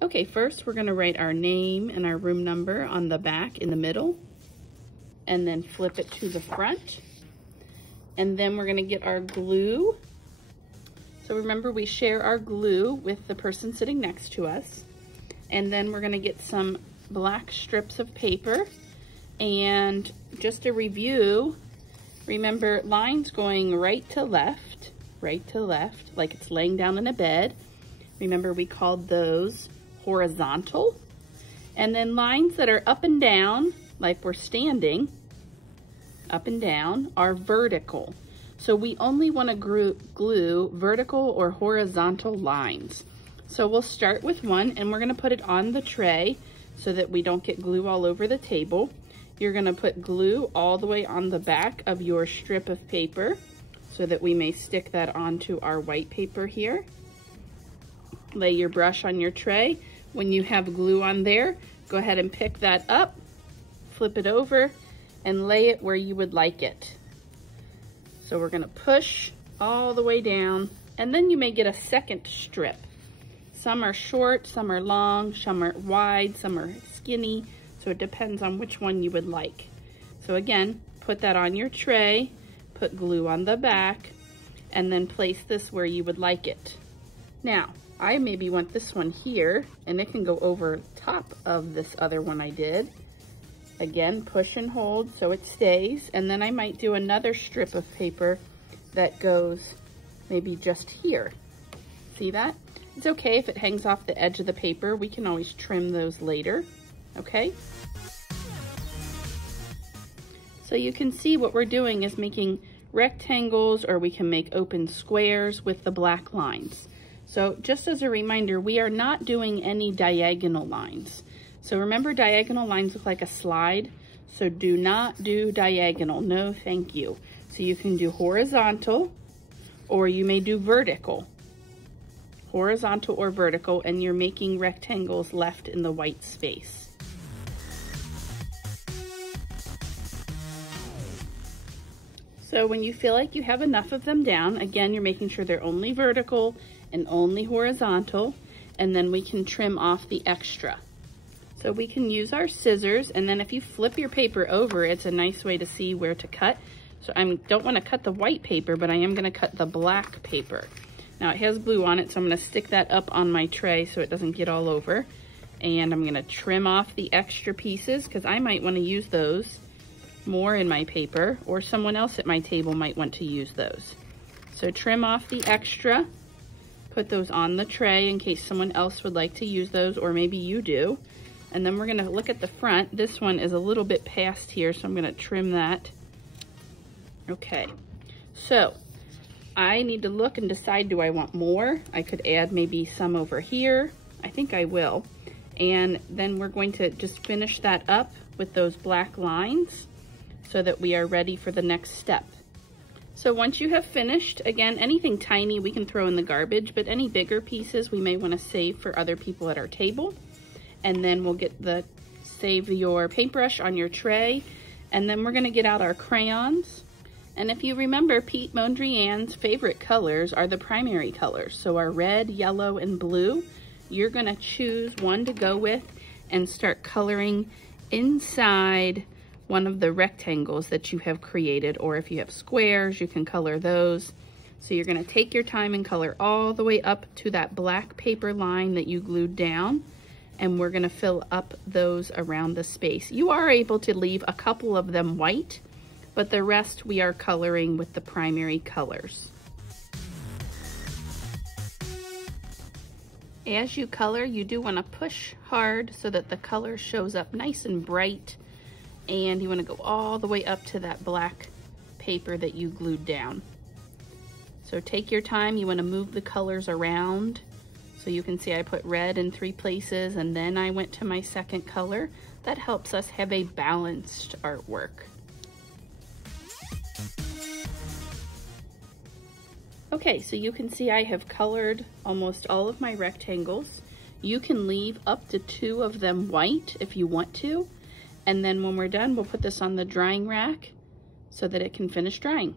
Okay, first we're gonna write our name and our room number on the back in the middle, and then flip it to the front. And then we're gonna get our glue. So remember, we share our glue with the person sitting next to us. And then we're gonna get some black strips of paper. And just a review, remember, lines going right to left, like it's laying down in a bed. Remember, we called those horizontal. And then lines that are up and down, like we're standing, up and down, are vertical. So we only want to glue vertical or horizontal lines. So we'll start with one, and we're going to put it on the tray so that we don't get glue all over the table. You're going to put glue all the way on the back of your strip of paper so that we may stick that onto our white paper here. Lay your brush on your tray. When you have glue on there, go ahead and pick that up, flip it over, and lay it where you would like it. So we're gonna push all the way down, and then you may get a second strip. Some are short, some are long, some are wide, some are skinny, so it depends on which one you would like. So again, put that on your tray, put glue on the back, and then place this where you would like it. Now, I maybe want this one here, and it can go over top of this other one I did. Again, push and hold so it stays, and then I might do another strip of paper that goes maybe just here. See that? It's okay if it hangs off the edge of the paper. We can always trim those later, okay? So you can see what we're doing is making rectangles, or we can make open squares with the black lines. So just as a reminder, we are not doing any diagonal lines. So remember, diagonal lines look like a slide. So do not do diagonal, no thank you. So you can do horizontal, or you may do vertical. Horizontal or vertical, and you're making rectangles left in the white space. So when you feel like you have enough of them down, again, you're making sure they're only vertical and only horizontal, and then we can trim off the extra. So we can use our scissors, and then if you flip your paper over, it's a nice way to see where to cut. So I don't want to cut the white paper, but I am going to cut the black paper. Now it has glue on it, so I'm going to stick that up on my tray so it doesn't get all over. And I'm going to trim off the extra pieces, because I might want to use those more in my paper, or someone else at my table might want to use those. So trim off the extra, put those on the tray in case someone else would like to use those, or maybe you do. And then we're going to look at the front. This one is a little bit past here, so I'm going to trim that. Okay, so I need to look and decide, do I want more? I could add maybe some over here. I think I will. And then we're going to just finish that up with those black lines so that we are ready for the next step. So once you have finished, again, anything tiny we can throw in the garbage, but any bigger pieces we may want to save for other people at our table. And then we'll save your paintbrush on your tray, and then we're going to get out our crayons. And if you remember, Pete Mondrian's favorite colors are the primary colors. So our red, yellow, and blue. You're going to choose one to go with and start coloring inside one of the rectangles that you have created, or if you have squares, you can color those. So you're going to take your time and color all the way up to that black paper line that you glued down, and we're going to fill up those around the space. You are able to leave a couple of them white, but the rest we are coloring with the primary colors. As you color, you do want to push hard so that the color shows up nice and bright, and you want to go all the way up to that black paper that you glued down. So take your time. You want to move the colors around. So you can see I put red in 3 places, and then I went to my second color. That helps us have a balanced artwork. Okay, so you can see I have colored almost all of my rectangles. You can leave up to 2 of them white if you want to. And then when we're done, we'll put this on the drying rack so that it can finish drying.